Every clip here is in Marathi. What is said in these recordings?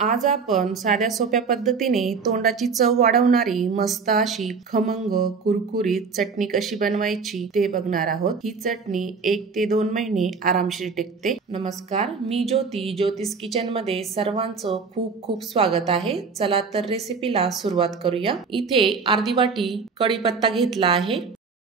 आज आपण साध्या सोप्या पद्धतीने तोंडाची चव वाढवणारी मस्त अशी खमंग कुरकुरीत चटणी कशी बनवायची ते बघणार आहोत। ही चटणी 1 ते 2 महिने आरामशीर टिकते। नमस्कार, मी ज्योती, ज्योतिष किचन मध्ये सर्वांचं खूप खूप स्वागत आहे। चला तर रेसिपीला सुरुवात करूया। इथे अर्धी वाटी कढीपत्ता घेतला आहे,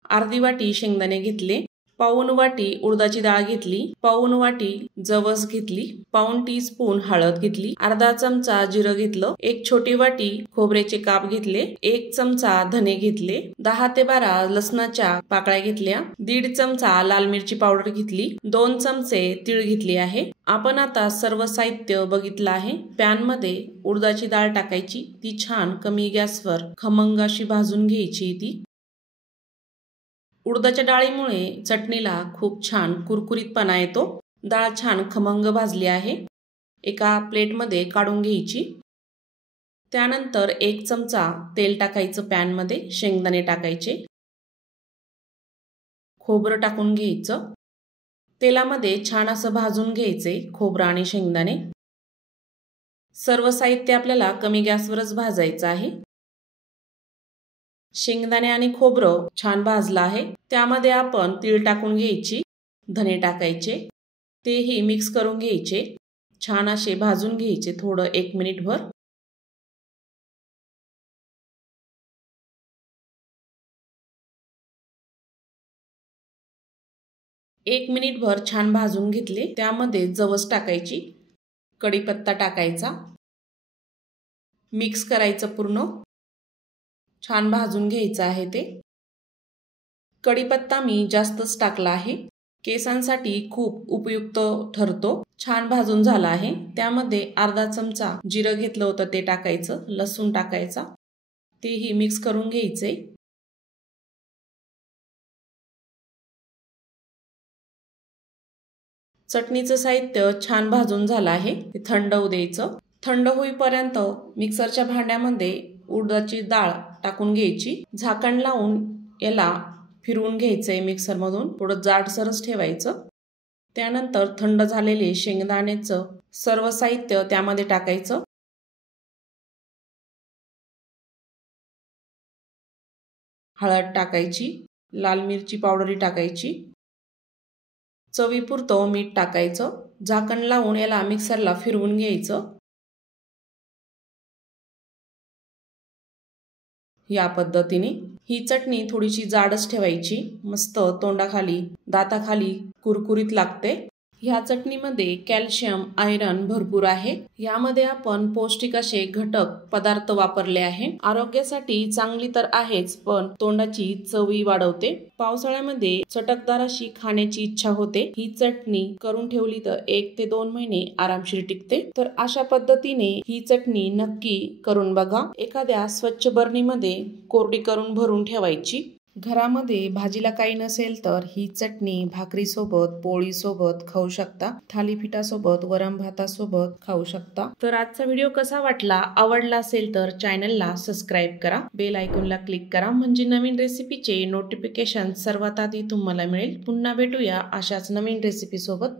अर्धी वाटी शेंगदाणे घेतले, पाऊण वाटी उडदाची डाळ घेतली, पाऊण वाटी जवस घेतली, पाऊण टीस्पून हळद घेतली, अर्धा चमचा जिरं घेतलं, 1 छोटी वाटी खोबऱ्याचे काप घेतले, 1 चमचा धने घेतले, 10 ते 12 लसणाच्या पाकळ्या घेतल्या, 1.5 चमचा लाल मिरची पावडर घेतली, 2 चमचे तीळ घेतली आहे। आपण आता सर्व साहित्य बघितलं आहे। पॅन मध्ये उडदाची डाळ टाकायची, ती छान कमी गॅसवर खमंग अशी भाजून घ्यायची। ती उडदाच्या डाळीमुळे चटणीला खूप छान कुरकुरीतपणा येतो। डाळ छान खमंग भाजली आहे, एका प्लेटमध्ये काढून घ्यायची। त्यानंतर 1 चमचा तेल टाकायचं, पॅन मध्ये शेंगदाणे टाकायचे, खोबरं टाकून घ्यायचं, तेलामध्ये छान असं भाजून घ्यायचे खोबरं आणि शेंगदाणे। सर्व साहित्य आपल्याला कमी गॅसवरच भाजायचं आहे। शेंगदाणे आणि खोबरं छान भाजलं आहे, त्यामध्ये आपण तीळ टाकून घ्यायची, धने टाकायचे, तेही मिक्स करून घ्यायचे, छान असे भाजून घ्यायचे थोडं 1 मिनिटभर। एक मिनिटभर छान भाजून घेतले, त्यामध्ये जवस टाकायची, कढीपत्ता टाकायचा, मिक्स करायचं, पूर्ण छान भाजून घ्यायचं आहे ते। कढीपत्ता मी जास्तच टाकला आहे, केसांसाठी खूप उपयुक्त ठरतो। छान भाजून झाला आहे, त्यामध्ये अर्धा चमचा जिरं घेतलं होतं ते टाकायचं, लसूण टाकायचा, तेही मिक्स करून घ्यायचे। चटणीचं साहित्य छान भाजून झालं आहे, ते थंड होऊ द्यायचं। थंड होईपर्यंत मिक्सरच्या भांड्यामध्ये उडदाची डाळ टाकून घ्यायची, झाकण लावून याला फिरवून घ्यायचंय मिक्सर मधून, थोडं जाडसरच ठेवायचं। त्यानंतर थंड झालेले शेंगदाण्याचं सर्व साहित्य त्यामध्ये टाकायचं, हळद टाकायची, लाल मिरची पावडर टाकायची, चवीपुरतं मीठ टाकायचं, झाकण लावून याला मिक्सरला फिरवून घ्यायचं। या पद्धतीने ही चटणी थोडीशी जाडच ठेवायची, मस्त तोंडाखाली दाताखाली कुरकुरीत लागते। ह्या चटणीमध्ये कॅल्शियम आयरन भरपूर आहे। यामध्ये आपण पौष्टिक असे घटक पदार्थ वापरले आहे। आरोग्यासाठी चांगली तर आहेच, पण तोंडाची चवही वाढवते। पावसाळ्यामध्ये चटकदार अशी खाण्याची इच्छा होते। ही चटणी करून ठेवली तर 1 ते 2 महिने आरामशीर टिकते। तर अशा पद्धतीने ही चटणी नक्की करून बघा। एखाद्या स्वच्छ बरणीमध्ये कोरडी करून भरून ठेवायची। घरामध्ये भाजीला काही नसेल तर ही चटणी भाकरी सोबत, पोळी सोबत खाऊ शकता, थालीपीठासोबत, वरण भातासोबत खाऊ शकता। तर आजचा व्हिडिओ कसा वाटला? आवडला असेल तर चॅनलला सबस्क्राईब करा, बेल आयकॉनला क्लिक करा, म्हणजे नवीन रेसिपीचे नोटिफिकेशन सर्वात आधी तुम्हाला मिळेल। पुन्हा भेटूया अशाच नवीन रेसिपी सोबत।